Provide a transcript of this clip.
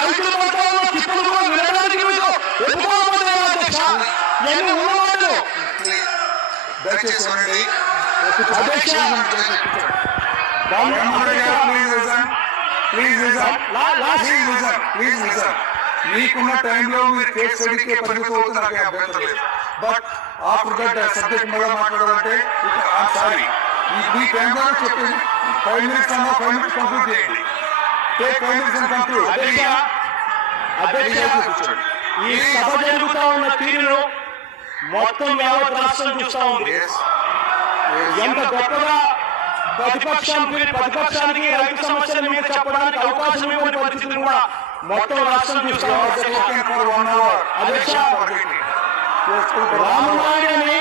రైతుల పట్ల తిప్పులు కూడా వినడానికి ఒప్పుకోకపోతున్నాయి అధ్యక్ష. ఇవన్నీ ఉన్న మాటలు. దయచేసి అధ్యక్ష మీకున్న టైంలో మీరు కేసు స్టడీకి పరిమితం అవుతుంది, నాకు అభ్యంతరం లేదు. బట్ ఆఫ్టర్ దట్ సబ్జెక్ట్ మీద మాట్లాడాలంటే సారీ, మీ టైంలో చెప్పేది 5 minutes అన్నా 5 minutes కంక్లూడ్ చేయండి. Take 5 minutes and conclude. అధ్యక్ష ఈ సభ జరుగుతా ఉన్న తీరును మొత్తం యావత్ రాష్ట్రం చూస్తా ఉంది. ఎంత గొప్పగా ప్రతిపక్షానికి రైతు సమస్యల మీద చెప్పడానికి అవకాశం ఇవ్వని పరిస్థితులు కూడా మొత్తం రాష్ట్రం చూస్తా ఉంది. అధ్యక్ష రామనాయుడు